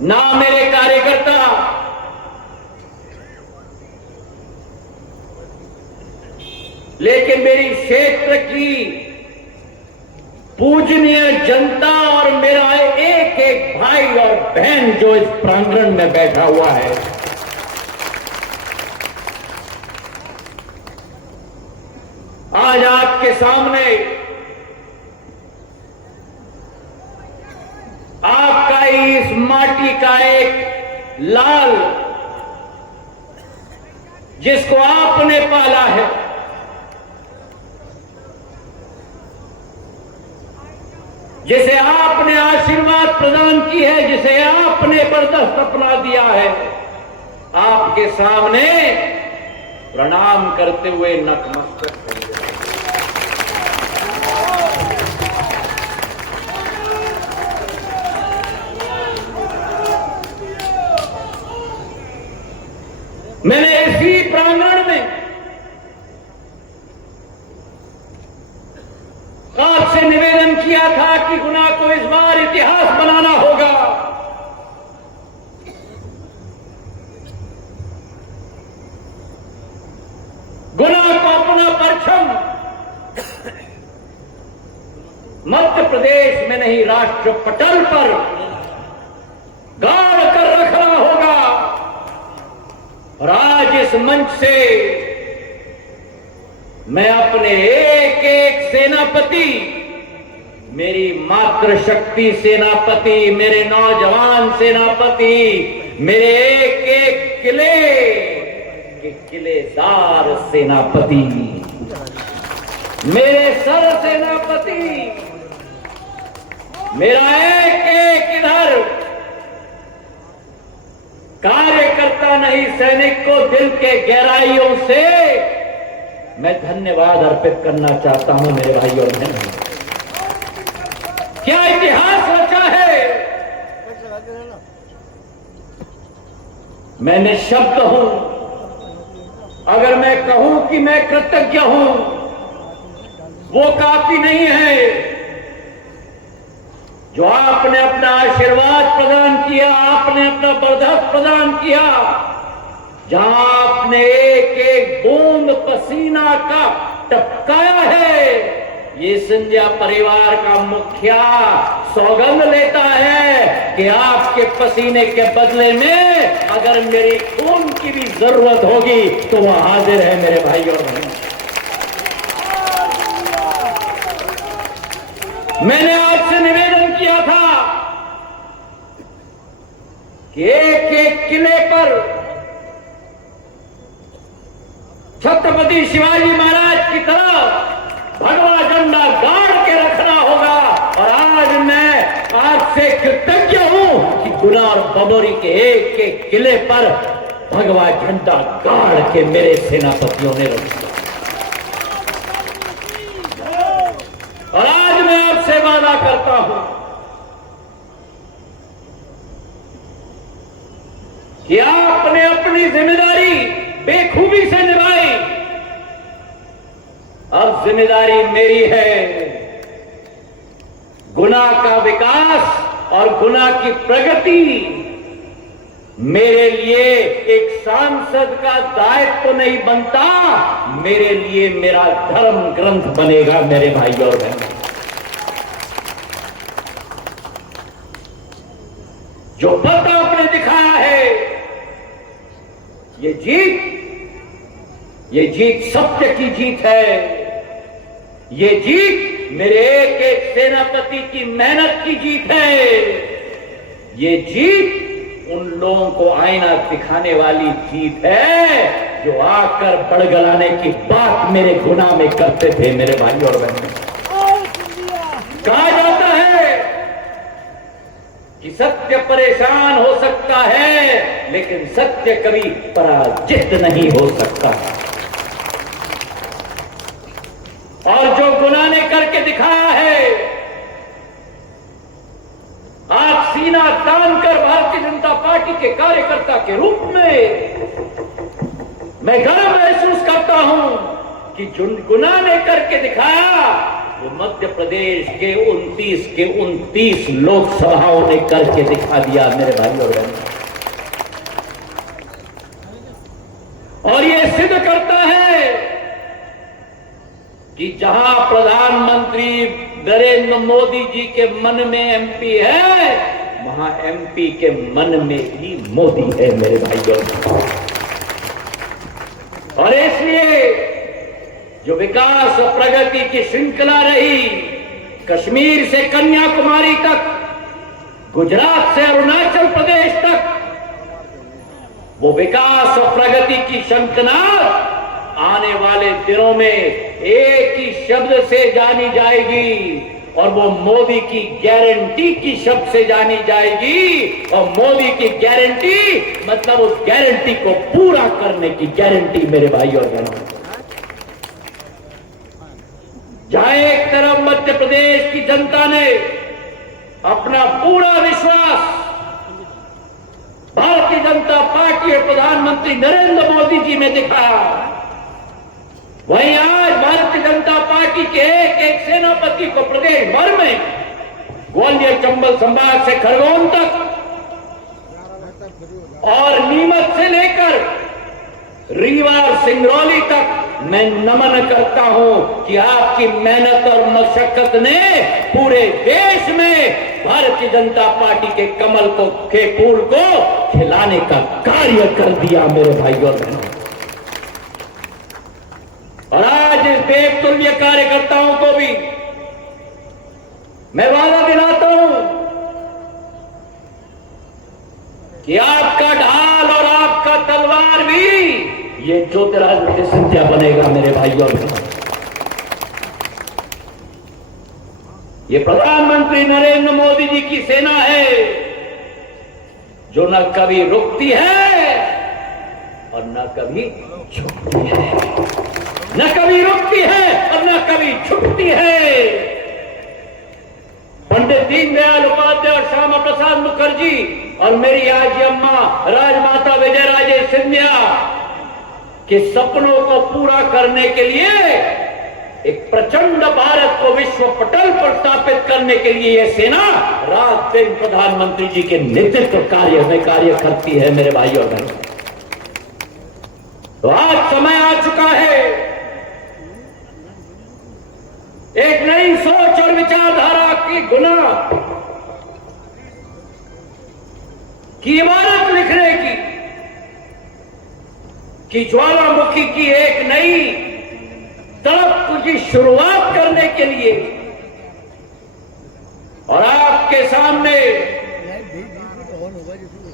ना मेरे कार्यकर्ता, लेकिन मेरी क्षेत्र की पूजनीय जनता और मेरा एक एक भाई और बहन जो इस प्रांगण में बैठा हुआ है, आज आपके सामने आपका इस माटी का एक लाल, जिसको आपने पाला है, जिसे आपने आशीर्वाद प्रदान की है, जिसे आपने बर्दाश्त अपना दिया है, आपके सामने प्रणाम करते हुए नतमस्तक हो गया। मैंने इसी प्रांगण में आपसे निवेदन किया था कि गुना को इस बार इतिहास बनाना होगा। गुना को अपना परचम मध्य प्रदेश में नहीं, राष्ट्र पटल पर गाड़ कर रखना होगा। और आज इस मंच से मैं अपने एक एक सेनापति, मेरी मातृशक्ति सेनापति, मेरे नौजवान सेनापति, मेरे एक एक किले के किलेदार सेनापति, मेरे सर सेनापति, मेरा एक एक इधर कार्यकर्ता नहीं, सैनिक को दिल के गहराइयों से मैं धन्यवाद अर्पित करना चाहता हूं। मेरे भाई और बहनों, क्या इतिहास रचा है। मैं निःशब्द हूं। अगर मैं कहूं कि मैं कृतज्ञ हूं, वो काफी नहीं है। जो आपने अपना आशीर्वाद प्रदान किया, आपने अपना बर्दाश्त प्रदान किया, जहां आपने एक एक बूंद पसीना का टपकाया है, ये सिंधिया परिवार का मुखिया सौगंध लेता है कि आपके पसीने के बदले में अगर मेरी खून की भी जरूरत होगी तो वह हाजिर है। मेरे भाई और बहन, मैंने आपसे निवेदन किया था कि एक एक किले पर छत्रपति शिवाजी महाराज की तरह भगवा झंडा गाड़ के रखना होगा। और आज मैं आपसे कृतज्ञ हूं कि गुना और बमोरी के एक एक किले पर भगवा झंडा गाड़ के मेरे सेनापतियों ने रखा। और आज मैं आपसे वादा करता हूं कि आपने अपनी जिम्मेदारी बेखूबी से निभाई। अब जिम्मेदारी मेरी है। गुना का विकास और गुना की प्रगति मेरे लिए एक सांसद का दायित्व तो नहीं बनता, मेरे लिए मेरा धर्म ग्रंथ बनेगा। मेरे भाई और बहनों, जो पद आपने दिखाया है, ये जीत सत्य की जीत है। ये जीत मेरे एक एक सेनापति की मेहनत की जीत है। ये जीत उन लोगों को आईना दिखाने वाली जीत है जो आकर बड़गलाने की बात मेरे गुना में करते थे। मेरे भाई और बहनों, कहा जाता है कि सत्य परेशान हो सकता है, लेकिन सत्य कभी पराजित नहीं हो सकता। और जो गुना ने करके दिखाया है, आज सीना तान कर भारतीय जनता पार्टी के कार्यकर्ता के रूप में मैं गर्व महसूस करता हूं कि जो गुना ने करके दिखाया, वो मध्य प्रदेश के 29 लोकसभाओं ने करके दिखा दिया मेरे भाई और बहनों। और ये सिद्ध करता है कि जहां प्रधानमंत्री नरेंद्र मोदी जी के मन में एमपी है, वहां एमपी के मन में भी मोदी है मेरे भाइयों। और इसलिए जो विकास और प्रगति की श्रृंखला रही, कश्मीर से कन्याकुमारी तक, गुजरात से अरुणाचल प्रदेश तक, वो विकास और प्रगति की श्रृंखला आने वाले दिनों में एक ही शब्द से जानी जाएगी, और वो मोदी की गारंटी की शब्द से जानी जाएगी। और मोदी की गारंटी मतलब उस गारंटी को पूरा करने की गारंटी मेरे भाई और बहनों। जहां एक तरफ मध्य प्रदेश की जनता ने अपना पूरा विश्वास भारतीय जनता पार्टी और प्रधानमंत्री नरेंद्र मोदी जी में दिखाया, वहीं आज भारतीय जनता पार्टी के एक सेनापति को प्रदेश भर में, ग्वालियर चंबल संभाग से खरगोन तक और नीमच से लेकर रीवा और सिंगरौली तक मैं नमन करता हूं कि आपकी मेहनत और मशक्कत ने पूरे देश में भारतीय जनता पार्टी के कमल के फूल को खिलाने का कार्य कर दिया मेरे भाइयों और बहनों। और आज इस देवतुल्य कार्यकर्ताओं को भी मैं वादा दिलाता हूं कि आपका ढाल और आपका तलवार भी ये ज्योतिरादित्य सिंधिया बनेगा मेरे भाइयों और बहनों। ये प्रधानमंत्री नरेंद्र मोदी जी की सेना है जो न कभी रुकती है और न कभी झुकती है, न कभी रुकती है और न कभी झुकती है। पंडित दीनदयाल उपाध्याय और श्यामा प्रसाद मुखर्जी और मेरी आजी अम्मा राजमाता विजयराजे सिंधिया के सपनों को पूरा करने के लिए, एक प्रचंड भारत को विश्व पटल पर स्थापित करने के लिए यह सेना रात दिन प्रधानमंत्री जी के नेतृत्व कार्य में कार्य करती है मेरे भाई और बहनों। तो आज समय आ चुका है एक नई सोच और विचारधारा की गुना की इमारत लिखने की ज्वालामुखी की एक नई तड़प की शुरुआत करने के लिए। और आपके सामने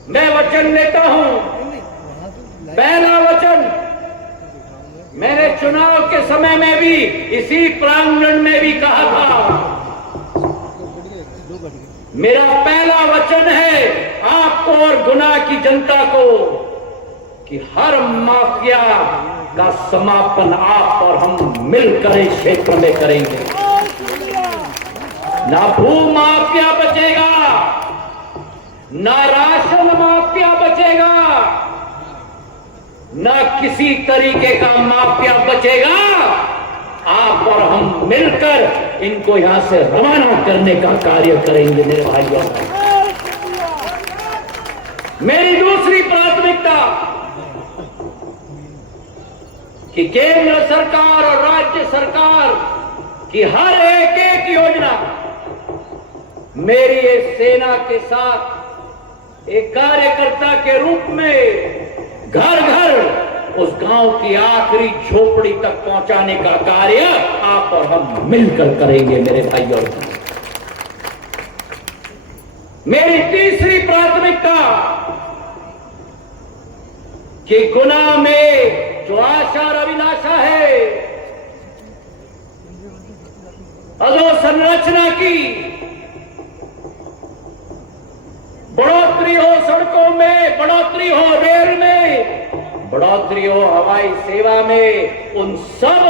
मैं वचन लेता हूं। पहला वचन मैंने चुनाव के समय में भी इसी प्रांगण में भी कहा था। मेरा पहला वचन है आपको और गुना की जनता को कि हर माफिया का समापन आप और हम मिलकर इस क्षेत्र में करेंगे। ना भू माफिया बचेगा, ना राशन माफिया बचेगा, ना किसी तरीके का माफिया बचेगा। आप और हम मिलकर इनको यहां से रवाना करने का कार्य करेंगे मेरे भाइयों। मेरी दूसरी प्राथमिकता कि केंद्र सरकार और राज्य सरकार की हर एक योजना मेरी इस सेना के साथ एक कार्यकर्ता के रूप में घर घर उस गांव की आखिरी झोपड़ी तक पहुंचाने का कार्य आप और हम मिलकर करेंगे मेरे भाइयों। मेरी तीसरी प्राथमिकता कि गुना में जो आशा और अभिलाषा है अधोसंरचना की बढ़ोतरी हो, सड़कों में बढ़ोतरी हो, रेल में बढ़ोतरी हो, हवाई सेवा में, उन सब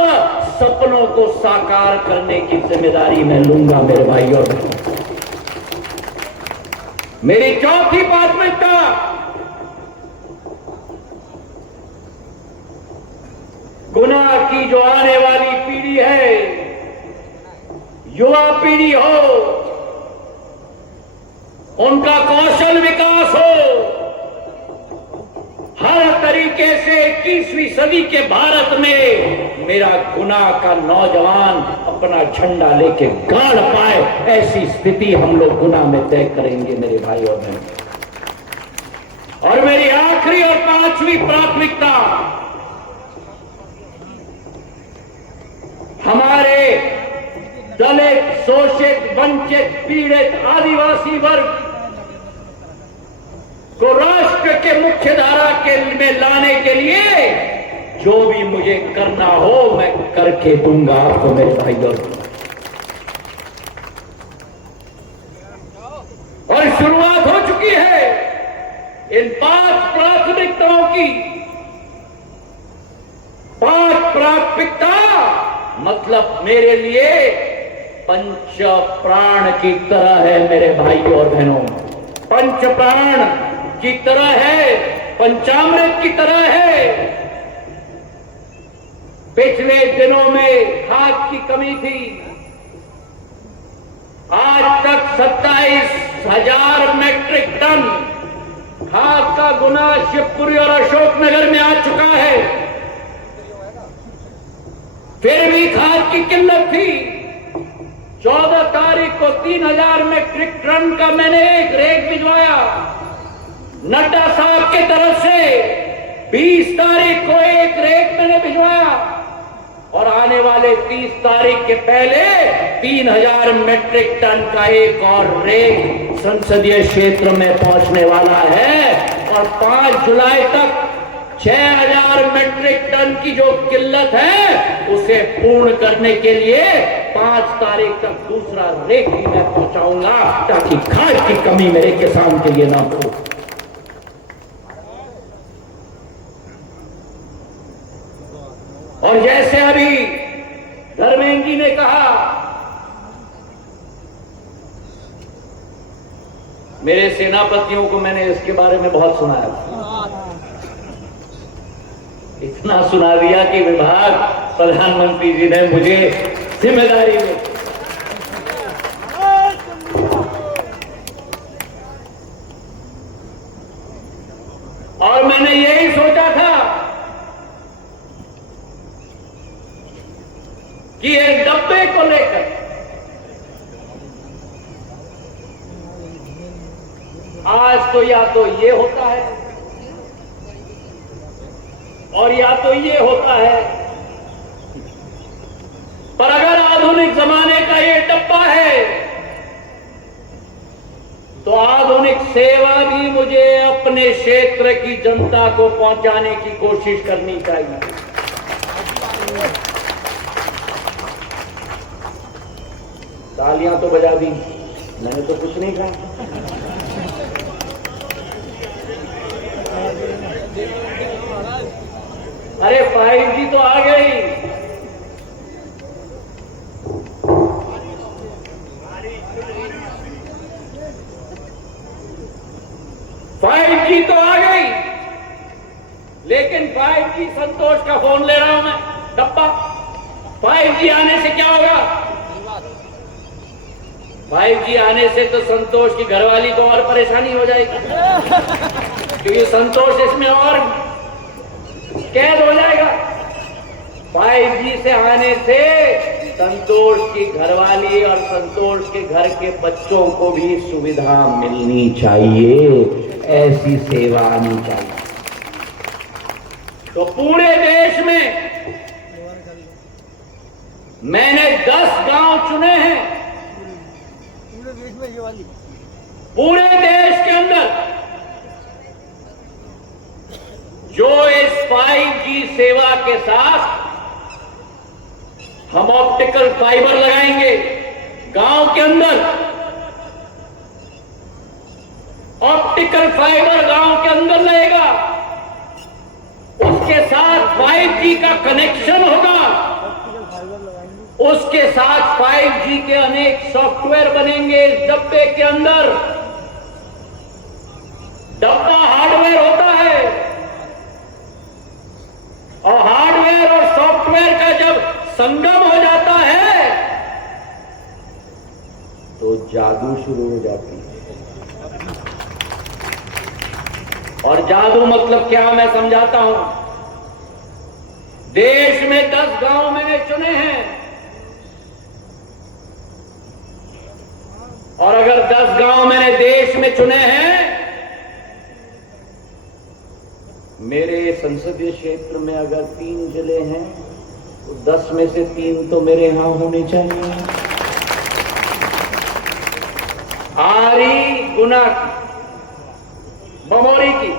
सपनों को साकार करने की जिम्मेदारी मैं लूंगा मेरे भाइयों। मेरी चौथी प्राथमिकता गुना की जो आने वाली पीढ़ी है युवा पीढ़ी हो, उनका कौशल विकास हो, हर तरीके से 21वीं सदी के भारत में मेरा गुना का नौजवान अपना झंडा लेके गाड़ पाए, ऐसी स्थिति हम लोग गुना में तय करेंगे मेरे भाई और बहन। और मेरी आखिरी और 5वीं प्राथमिकता हमारे दलित, शोषित, वंचित, पीड़ित, आदिवासी वर्ग को राष्ट्र के मुख्य धारा के में लाने के लिए जो भी मुझे करना हो मैं करके दूंगा आपको मेरे भाई और शुरुआत हो चुकी है इन 5 प्राथमिकताओं की। 5 प्राथमिकता मतलब मेरे लिए पंच प्राण की तरह है मेरे भाई और बहनों, पंच प्राण की तरह है, पंचामृत की तरह है। पिछले दिनों में खाद की कमी थी, आज तक 27,000 मैट्रिक टन खाद का गुना शिवपुरी और अशोकनगर में आ चुका है। फिर भी खाद की किल्लत थी। 14 तारीख को 3,000 मैट्रिक टन का मैंने एक रेक भिजवाया नड्डा साहब की तरफ से। 20 तारीख को एक रेक मैंने भिजवाया और आने वाले 30 तारीख के पहले 3,000 मैट्रिक टन का एक और रेक संसदीय क्षेत्र में पहुंचने वाला है। और 5 जुलाई तक 6,000 मैट्रिक टन की जो किल्लत है उसे पूर्ण करने के लिए 5 तारीख तक दूसरा रेक भी मैं पहुंचाऊंगा ताकि खाद की कमी मेरे किसान के लिए ना हो। और जैसे अभी धर्मेंद्र जी ने कहा, मेरे सेनापतियों को मैंने इसके बारे में बहुत सुनाया, इतना सुना दिया कि विभाग प्रधानमंत्री जी ने मुझे जिम्मेदारी दी। और मैंने यही सोचा था कि एक डब्बे को लेकर आज तो या तो ये होता है और या तो ये होता है, पर अगर आधुनिक जमाने का ये डब्बा है तो आधुनिक सेवा भी मुझे अपने क्षेत्र की जनता को पहुंचाने की कोशिश करनी चाहिए। तालियां तो बजा दी, मैंने तो कुछ नहीं कहा। अरे 5G तो आ गई, 5G तो आ गई, लेकिन 5G संतोष का फोन ले रहा हूं मैं, डब्बा। 5G आने से क्या होगा? 5G आने से तो संतोष की घरवाली को और परेशानी हो जाएगी, क्योंकि संतोष इसमें और कैद हो जाएगा। 5G से आने से संतोष की घरवाली और संतोष के घर के बच्चों को भी सुविधा मिलनी चाहिए, ऐसी सेवा आनी चाहिए। तो पूरे देश में मैंने 10 गांव चुने हैं, पूरे देश के अंदर जो इस 5G सेवा के साथ हम ऑप्टिकल फाइबर लगाएंगे। गांव के अंदर ऑप्टिकल फाइबर गांव के अंदर लगेगा, उसके साथ 5G का कनेक्शन होगा, उसके साथ 5G के अनेक सॉफ्टवेयर बनेंगे इस डब्बे के अंदर। डब्बा हार्डवेयर होता है और हार्डवेयर और सॉफ्टवेयर का जब संगम हो जाता है तो जादू शुरू हो जाती है। और जादू मतलब क्या, मैं समझाता हूं। देश में 10 गांव मैंने चुने हैं, और अगर 10 गांव मैंने देश में चुने हैं, मेरे संसदीय क्षेत्र में अगर 3 जिले हैं तो 10 में से 3 तो मेरे यहां होने चाहिए। आरी गुना की, बमोरी की,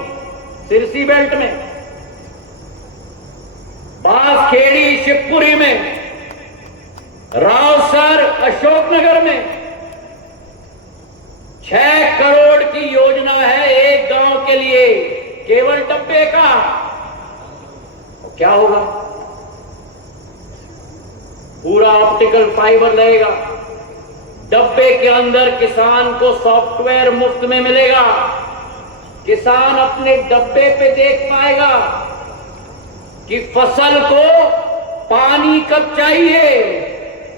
सिरसी बेल्ट में, बांसखेड़ी शिवपुरी में, रावसर अशोकनगर में 6 करोड़ की योजना है एक गांव के लिए, केवल डब्बे का। तो क्या होगा? पूरा ऑप्टिकल फाइबर लगेगा डब्बे के अंदर, किसान को सॉफ्टवेयर मुफ्त में मिलेगा, किसान अपने डब्बे पे देख पाएगा कि फसल को पानी कब चाहिए।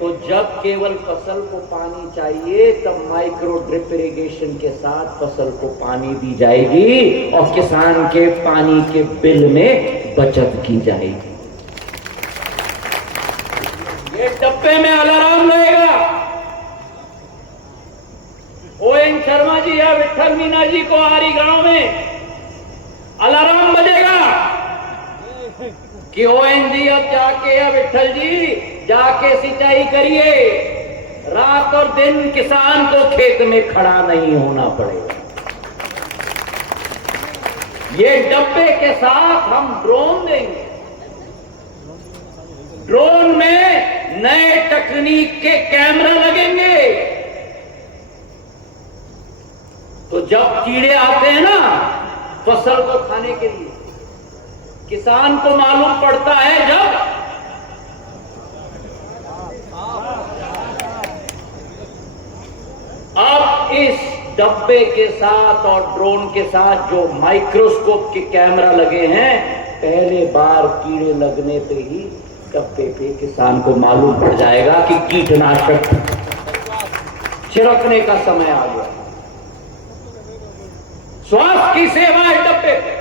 तो जब केवल फसल को पानी चाहिए तब माइक्रो ड्रिप इरिगेशन के साथ फसल को पानी दी जाएगी और किसान के पानी के बिल में बचत की जाएगी। ये डब्बे में अलार्म रहेगा। ओएन शर्मा जी या विठल मीना जी को आरी गांव में अलार्म बजेगा कि ओएन जी अब जाके, या विठल जी जाके सिंचाई करिए, रात और दिन किसान को खेत में खड़ा नहीं होना पड़ेगा। ये डब्बे के साथ हम ड्रोन देंगे। ड्रोन में नए तकनीक के कैमरा लगेंगे, तो जब कीड़े आते हैं ना फसल को खाने के लिए, किसान को मालूम पड़ता है जब अब इस डब्बे के साथ और ड्रोन के साथ जो माइक्रोस्कोप के कैमरा लगे हैं, पहले बार कीड़े लगने पे ही डब्बे पे किसान को मालूम पड़ जाएगा कि कीटनाशक छिड़कने का समय आ गया। स्वास्थ्य की सेवा है डब्बे पे।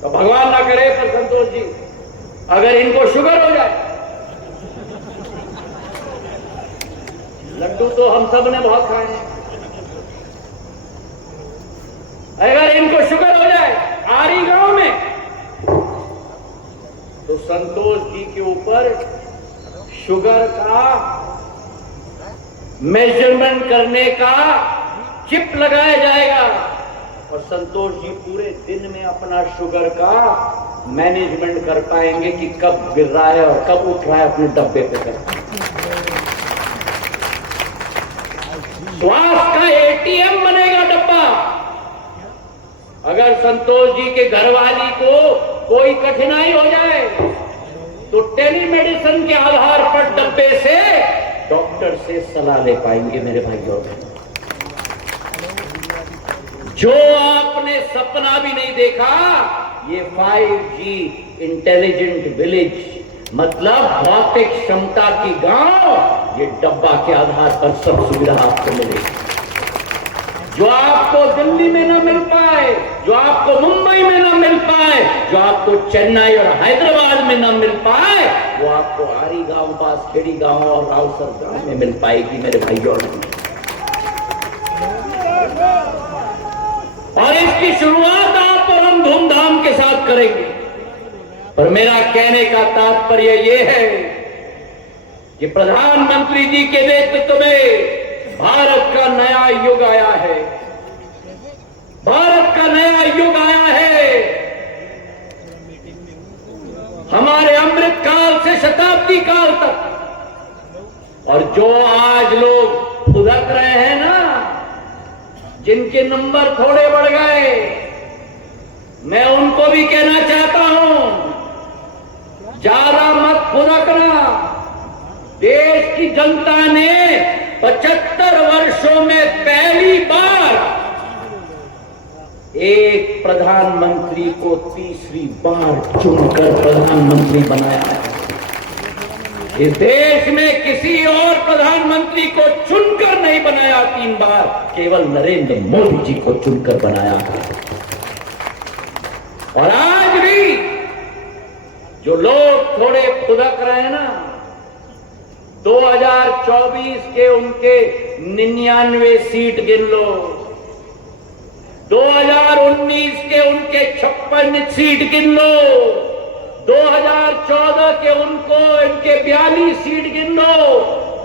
तो भगवान ना करे पर संतोष जी, अगर इनको शुगर हो जाए, लड्डू तो हम सब ने बहुत खाए हैं, अगर इनको शुगर हो जाए आरी गांव में, तो संतोष जी के ऊपर शुगर का मेजरमेंट करने का चिप लगाया जाएगा और संतोष जी पूरे दिन में अपना शुगर का मैनेजमेंट कर पाएंगे कि कब गिर रहा है और कब उठ रहा है अपने डब्बे पे कर। स्वास्थ्य का एटीएम बनेगा डब्बा। अगर संतोष जी के घरवाली को कोई कठिनाई हो जाए तो टेलीमेडिसिन के आधार पर डब्बे से डॉक्टर से सलाह ले पाएंगे। मेरे भाइयों, जो आपने सपना भी नहीं देखा, ये 5G इंटेलिजेंट विलेज मतलब भौतिक क्षमता की गांव, ये डब्बा के आधार पर सब सुविधा आपको मिलेगी। जो आपको दिल्ली में ना मिल पाए, जो आपको मुंबई में ना मिल पाए, जो आपको चेन्नई और हैदराबाद में ना मिल पाए, वो आपको आरी गांव, बांसखेड़ी गांव और रावसर गांव में मिल पाएगी। मेरे भाइयों, और इसकी शुरुआत आप और हम धूमधाम के साथ करेंगे। पर मेरा कहने का तात्पर्य यह है कि प्रधानमंत्री जी के नेतृत्व में भारत का नया युग आया है। भारत का नया युग आया है। हमारे अमृत काल से शताब्दी काल तक। और जो आज लोग उधक रहे हैं ना, जिनके नंबर थोड़े बढ़ गए, मैं उनको भी कहना चाहता हूं, ज्यादा मत फुदकना। देश की जनता ने 75 वर्षों में पहली बार एक प्रधानमंत्री को तीसरी बार चुनकर प्रधानमंत्री बनाया है। इस देश में किसी और प्रधानमंत्री को चुनकर नहीं बनाया 3 बार, केवल नरेंद्र मोदी जी को चुनकर बनाया है। और आज भी जो लोग थोड़े खुदक रहे हैं ना, 2024 के उनके 99 सीट गिन लो, 2019 के उनके 56 सीट गिन लो, 2014 के इनके 42 सीट गिन लो,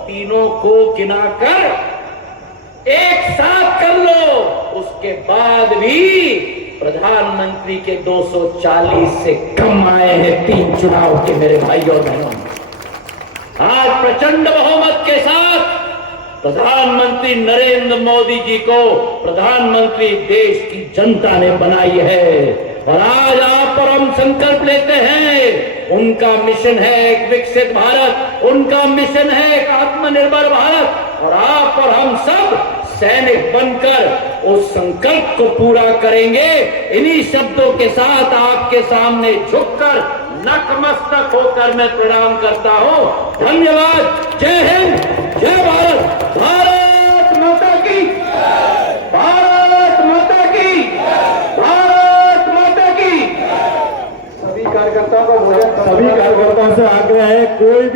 तीनों को गिनाकर एक साथ कर लो। उसके बाद भी प्रधानमंत्री के 240 से कम आए हैं 3 चुनाव के मेरे भाई और बहनों। आज प्रचंड बहुमत के साथ प्रधानमंत्री नरेंद्र मोदी जी को प्रधानमंत्री देश की जनता ने बनाई है। और आज आप और हम संकल्प लेते हैं, उनका मिशन है एक विकसित भारत, उनका मिशन है एक आत्मनिर्भर भारत, और आप और हम सब सैनिक बनकर उस संकल्प को पूरा करेंगे। इन्हीं शब्दों के साथ आपके सामने झुककर नतमस्तक होकर मैं प्रणाम करता हूं। धन्यवाद। जय हिंद, जय भारत, भारत माता की, भारत माता की, भारत माता की। सभी कार्यकर्ताओं से आग्रह है, कोई भी